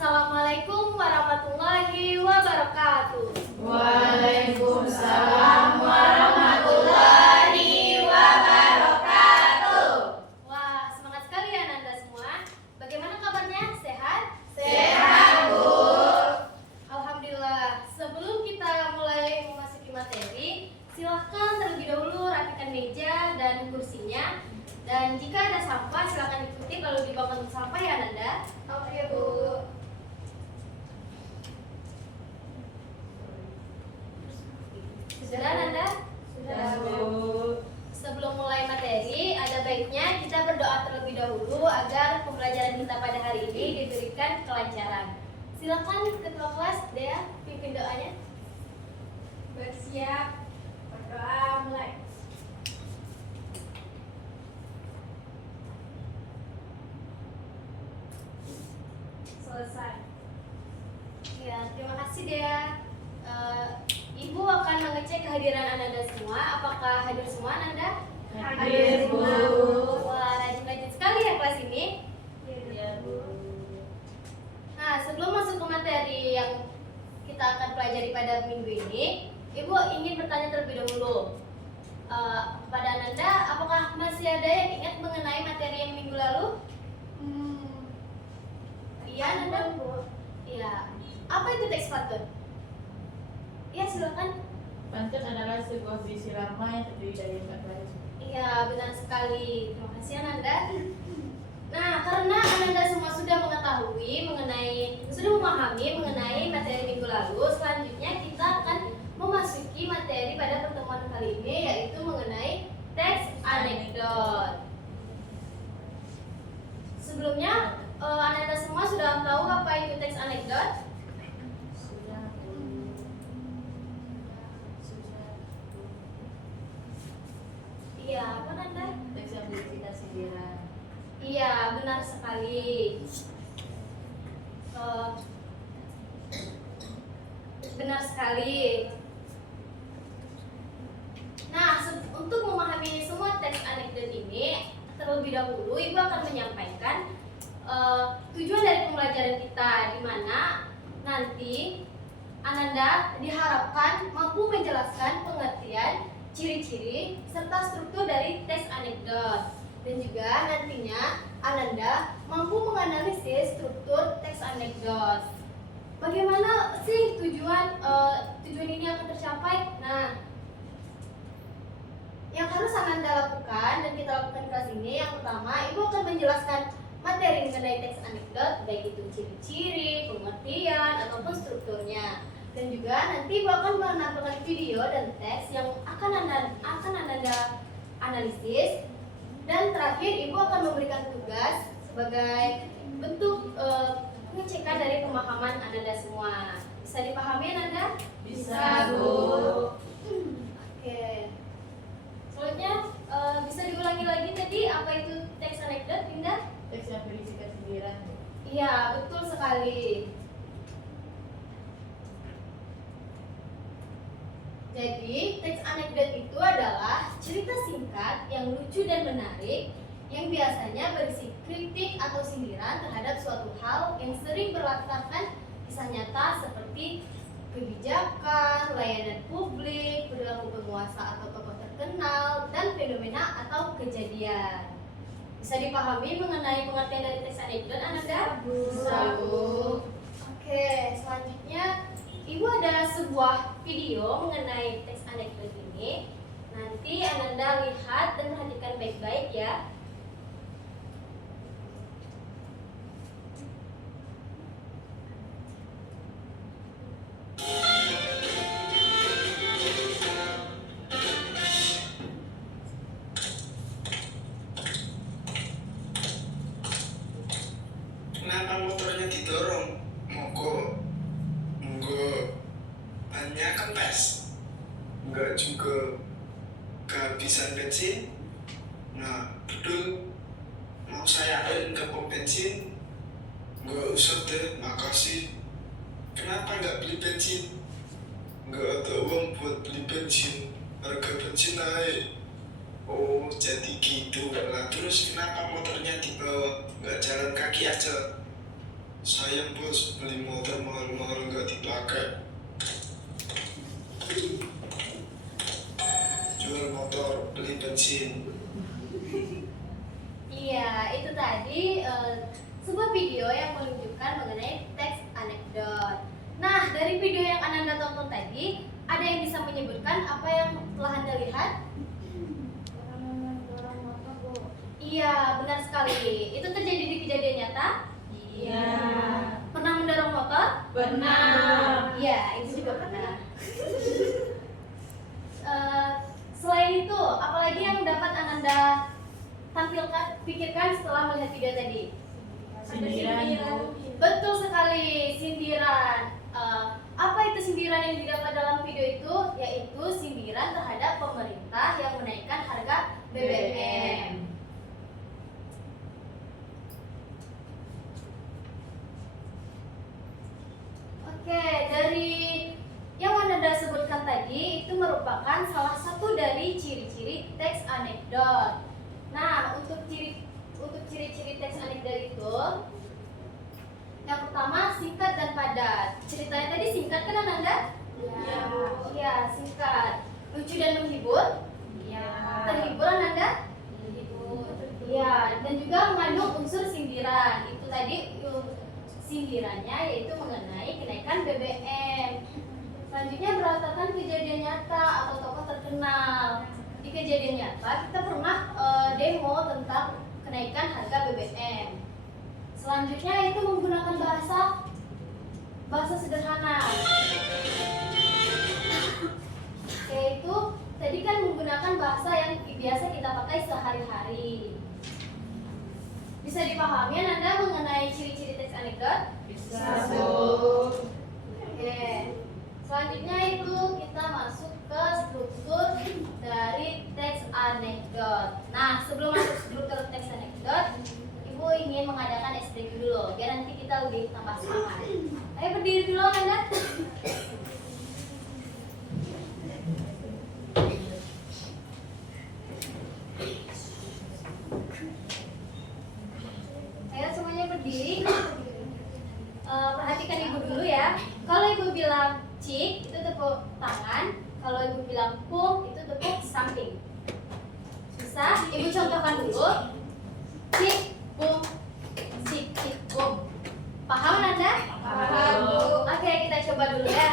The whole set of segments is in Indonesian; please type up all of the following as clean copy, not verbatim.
Assalamualaikum warahmatullahi wabarakatuh. Waalaikumsalam warahmatullahi wabarakatuh. Wah, semangat sekali ya Nanda semua. Bagaimana kabarnya? Sehat? Sehat, Bu. Alhamdulillah. Sebelum kita mulai memasuki materi, silakan terlebih dahulu rapikan meja dan kursinya. Dan jika ada sampah, silakan dikutip lalu dibawa untuk sampah ya Nanda. Oke, Bu. Sudah Nanda? Sudah, Bu. Sebelum mulai materi, ada baiknya kita berdoa terlebih dahulu agar pembelajaran kita pada hari ini diberikan kelancaran. Silakan Ketua Kelas, Dea, pimpin doanya. Bersiap, berdoa, mulai. Selesai. Ya, terima kasih Dea. Ibu akan mengecek kehadiran Ananda semua. Apakah hadir semua Ananda? Hadir, Bu. Wah, rajin-rajin sekali ya kelas ini. Iya, Bu. Nah, sebelum masuk ke materi yang kita akan pelajari pada minggu ini, Ibu ingin bertanya terlebih dahulu kepada Ananda, apakah masih ada yang ingat mengenai materi yang minggu lalu? Iya, Ananda? Iya. Apa itu teks pantun? Iya, silakan. Pantun adalah sebuah puisi lama yang terdiri dari 4 baris. Iya, benar sekali. Terima kasih Ananda. Nah, karena Ananda semua sudah memahami mengenai materi minggu lalu, selanjutnya kita akan memasuki materi pada pertemuan kali ini, yaitu mengenai teks anekdot. Sebelumnya, Ananda semua sudah tahu apa itu teks anekdot? Sudah, Bu. Sudah. Iya, apa Nanda? Teks yang bercerita sindiran. Iya, benar sekali. Benar sekali. Nah, untuk memahami semua teks anekdot ini, terlebih dahulu Ibu akan menyampaikan tujuan dari pembelajaran kita, di mana nanti Ananda diharapkan mampu menjelaskan pengertian, ciri-ciri, serta struktur dari teks anekdot. Dan juga nantinya Ananda mampu menganalisis struktur teks anekdot. Bagaimana sih tujuan ini akan tercapai? Nah, yang harus Ananda lakukan dan kita lakukan di kelas ini, yang pertama, Ibu akan menjelaskan materi mengenai teks anekdot, baik itu ciri-ciri, pengertian, ataupun strukturnya. Dan juga nanti Ibu akan menampilkan video dan teks yang akan Ananda analisis. Dan terakhir, Ibu akan memberikan tugas sebagai bentuk pengecekan dari pemahaman Ananda semua. Bisa dipahami Ananda? Bisa, Bu. Oke. Selanjutnya, bisa diulangi lagi tadi apa itu teks anekdot, Dinda? Teks yang berisikan sindiran, Bu. Iya, betul sekali. Jadi, teks anekdot itu adalah cerita singkat yang lucu dan menarik yang biasanya berisi kritik atau sindiran terhadap suatu hal yang sering berlatarkan kisah nyata seperti kebijakan, layanan publik, perilaku penguasa atau tokoh terkenal, dan fenomena atau kejadian. Bisa dipahami mengenai pengertian dari teks anekdot, Ananda? Bisa, Bu. Oke, selanjutnya Ibu ada sebuah video mengenai teks anekdot ini. Nanti Ananda lihat dan perhatikan baik-baik ya. Kenapa motornya didorong? Mogok? Enggak. Bannya kempes? Enggak juga. Kehabisan bensin? Nah, betul. Mau saya anterin ke pom bensin? Enggak usah deh, makasih. Kenapa enggak beli bensin? Enggak ada uang buat beli bensin. Harga bensin naik. Oh, jadi gitu. Lah terus kenapa motornya dibawa? Enggak jalan kaki aja? Sayang bos, beli motor mahal-mahal nggak dipakai. Jual motor, beli bensin. Iya, itu tadi sebuah video yang menunjukkan mengenai teks anekdot. Nah, dari video yang Ananda tonton tadi, ada yang bisa menyebutkan apa yang telah Anda lihat? Orang motor, Bu. Iya, benar sekali. Itu terjadi di kejadian nyata? Iya. Pernah mendorong motor? Benar. Iya, itu juga pernah. Selain itu, apalagi yang dapat Ananda pikirkan setelah melihat video tadi? Sindiran, Bu. Betul sekali, sindiran. Apa itu sindiran yang didapat dalam video itu? Yaitu sindiran terhadap pemerintah yang menaikkan harga BBM. Oke, dari yang Anda sebutkan tadi itu merupakan salah satu dari ciri-ciri teks anekdot. Nah, untuk ciri-ciri teks anekdot itu, yang pertama singkat dan padat. Ceritanya tadi singkat kan Ananda? Iya. Iya, singkat. Lucu dan menghibur? Iya. Terhibur Ananda? Iya, dan juga mengandung unsur sindiran. Itu tadi sindirannya yaitu mengenai kenaikan BBM. Selanjutnya berdasarkan kejadian nyata atau tokoh terkenal. Di kejadian nyata kita pernah demo tentang kenaikan harga BBM. Selanjutnya itu menggunakan bahasa sederhana. Yaitu tadi kan menggunakan bahasa yang biasa kita pakai sehari-hari. Bisa dipahami Anda mengenai ciri-ciri teks anekdot? Bisa, Bu. Oke. Selanjutnya itu kita masuk ke struktur dari teks anekdot. Nah, sebelum masuk struktur teks anekdot, Ibu ingin mengadakan ice breaking dulu, biar nanti kita lebih tambah semangat. Ayo berdiri dulu Anda. Ayo semuanya berdiri. Perhatikan Ibu dulu ya. Kalau Ibu bilang cik, itu tepuk tangan. Kalau Ibu bilang pung, itu tepuk samping. Bisa? Ibu contohkan dulu. Cik, bum, cik, bum. Paham Anda? Paham, Bu. Oke, kita coba dulu ya.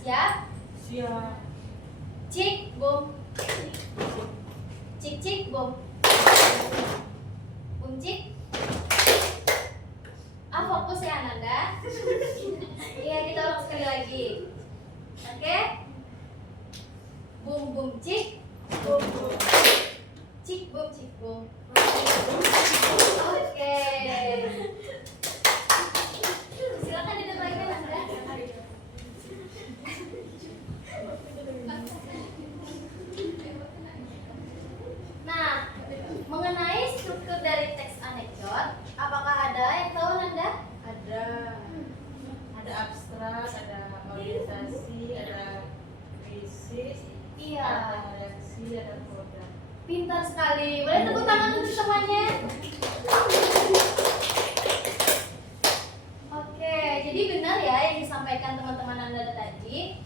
Siap? Siap. Cik, bum. Cik, bum. Bum, cik. Fokus ya Ananda. Iya, kita ulang sekali lagi. Oke? Bum, bum, cik. Bum, bum. Cik, bum. Oke. Silakan duduk lagi Anda. Nah, mengenai struktur dari teks anekdot, apakah ada yang tahu Anda? Ada abstrak, ada orientasi, ada krisis, Iya. ada reaksi, ada produk. Pintar sekali. Boleh tepuk tangan untuk semuanya? Oke, jadi benar ya yang disampaikan teman-teman Anda tadi.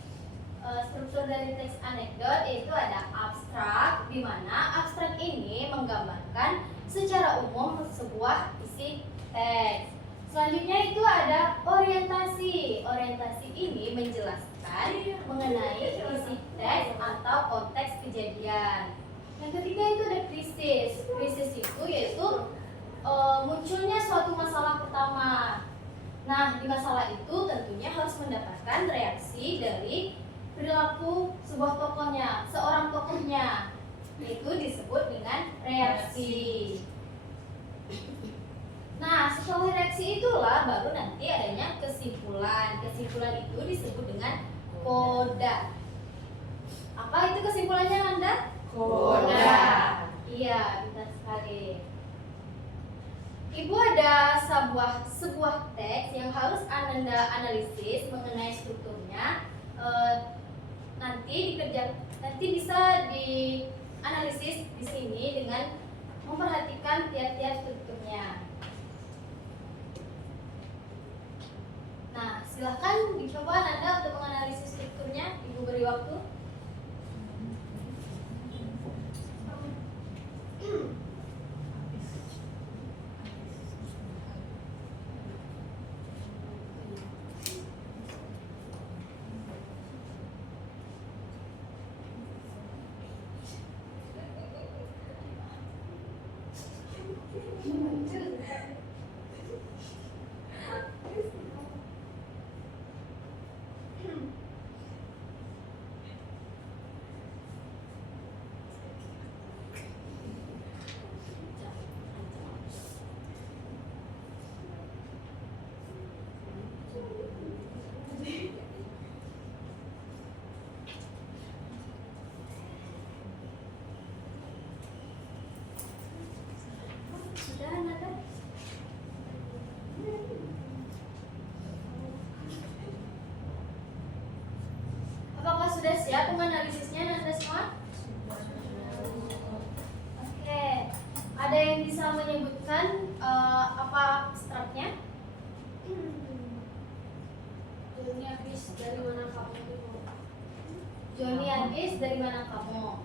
Struktur dari teks anekdot itu ada abstrak, di mana abstrak ini menggambarkan secara umum sebuah isi teks. Selanjutnya itu ada orientasi. Orientasi ini menjelaskan mengenai isi teks atau konteks kejadian. Yang ketiga itu ada krisis. Krisis itu yaitu munculnya suatu masalah pertama. Nah, di masalah itu tentunya harus mendapatkan reaksi dari perilaku sebuah tokohnya, seorang tokohnya. Itu disebut dengan reaksi. Nah, setelah reaksi itulah baru nanti adanya kesimpulan. Kesimpulan itu disebut dengan koda. Apa itu kesimpulannya Anda? Koda. Iya, benar sekali. Ibu ada sebuah teks yang harus Anda analisis mengenai strukturnya. Nanti bisa dianalisis di sini dengan memperhatikan tiap-tiap strukturnya. Coba Nanda untuk menganalisis strukturnya, Ibu beri waktu. Sudah Nanda? Apakah sudah siap menganalisisnya Nanda semua? Oke, ada yang bisa menyebutkan apa abstraknya? Dunia bis dari mana kamu itu? Joni Agis, dari mana kamu?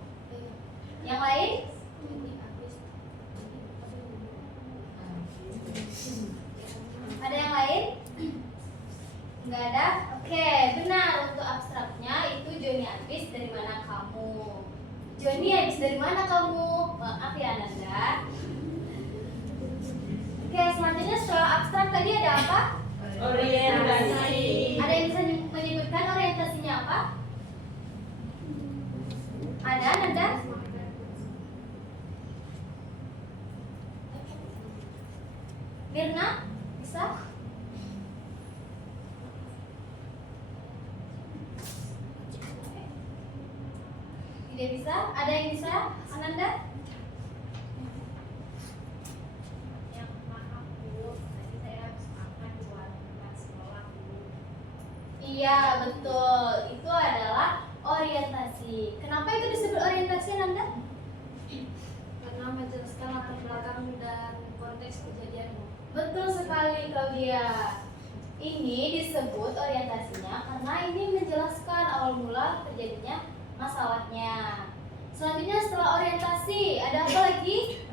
Yang lain? Ada yang lain? Enggak ada? Oke, benar. Untuk abstraknya itu Joni Agis, dari mana kamu? Joni Agis, dari mana kamu? Maaf ya Nanda. Oke, selanjutnya setelah abstrak tadi ada apa? Orientasi. Ada yang bisa menyebutkan orientasinya apa? Ada Nanda? Mirna? Bisa? Tidak bisa? Ada yang bisa? Ananda? Yang maaf Bu, tadi saya habis makan buat tempat sekolah Bu. Iya, betul. Itu adalah orientasi. Kenapa itu disebut orientasi, Nanda? Karena menjelaskan latar belakang dan konteks kejadian Bu. Betul sekali, Claudia. Ini disebut orientasinya karena ini menjelaskan awal mula terjadinya masalahnya. Selanjutnya setelah orientasi, ada apa lagi?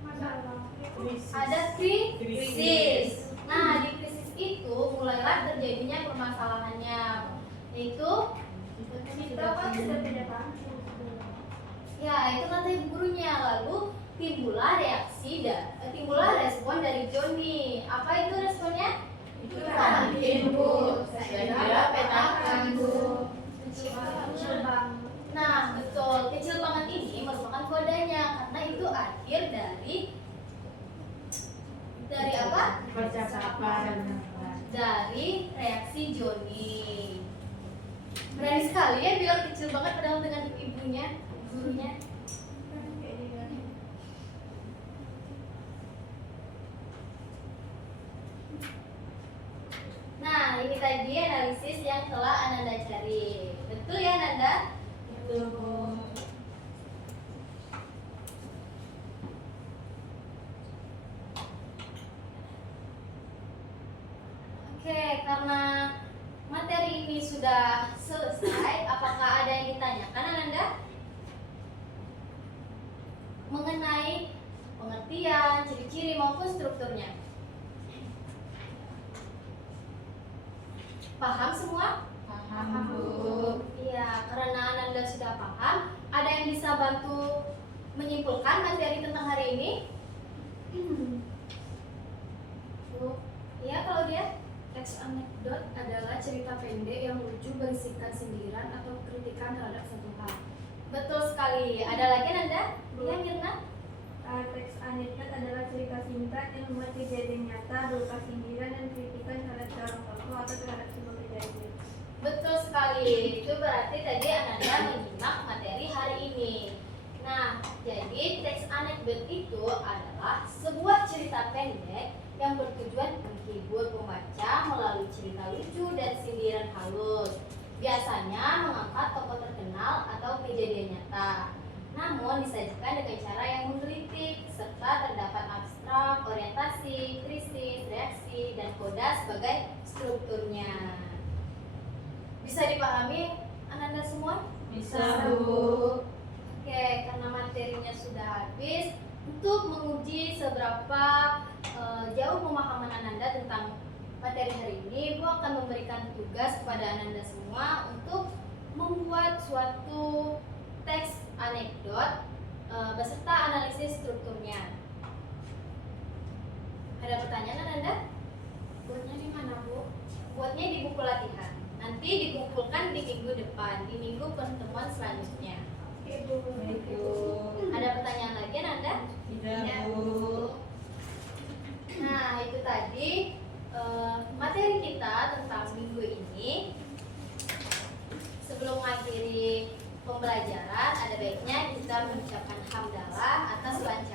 Masalah. Ada krisis. Nah, di krisis itu mulailah terjadinya permasalahannya, yaitu Kita kan sudah tidak paham. ya itu kata ibu gurunya. Lalu timbullah timbullah respon dari Joni. Apa itu responnya? Ibu, saya petakan Bu. Kecil banget. Nah, betul. Kecil banget ini merupakan kodenya karena itu akhir dari apa? Percakapan. Dari reaksi Joni. Berani sekali ya bilang kecil banget padahal dengan ibunya, gurunya. Nah, ini tadi analisis yang telah Ananda cari. Betul ya, Nanda? Betul Bu. Oke, karena materi ini sudah selesai, apakah ada yang ditanyakan, Ananda? Mengenai pengertian, ciri-ciri maupun strukturnya. Paham semua? Paham Bu. Iya, karena Ananda sudah paham, ada yang bisa bantu menyimpulkan materi tentang hari ini? Bu, iya kalau dia? Teks anekdot adalah cerita pendek yang lucu berisikan sindiran atau kritikan terhadap satu hal. Betul sekali. Ada lagi Nanda? Iya, Mirna? Teks anekdot adalah cerita singkat yang membuat kejadian nyata berupa sindiran dan kritikan terhadap seorang tokoh atau terhadap sebuah kejadian. Betul sekali. Itu berarti tadi Ananda menyimak materi hari ini. Nah, jadi teks anekdot itu adalah sebuah cerita pendek yang bertujuan menghibur pembaca melalui cerita lucu dan sindiran halus. Biasanya mengangkat tokoh terkenal atau kejadian nyata. Namun disajikan dengan cara yang menggelitik serta terdapat abstrak, orientasi, krisis, reaksi, dan koda sebagai strukturnya. Bisa dipahami Ananda semua? Bisa, Bu. Oke, karena materinya sudah habis, untuk menguji seberapa jauh pemahaman Ananda tentang materi hari ini, Bu akan memberikan tugas kepada Ananda semua untuk membuat suatu teks anekdot beserta analisis strukturnya. Ada pertanyaan Ananda? Buatnya di mana, Bu? Buatnya di buku latihan. Nanti dikumpulkan di minggu depan, di minggu pertemuan selanjutnya. Oke, Bu. Bu. Ada pertanyaan lagi Ananda? Tidak, Bu. Nah, itu tadi materi kita tentang minggu ini. Sebelum mengakhiri pembelajaran, ada baiknya kita mengucapkan hamdalah atas lancar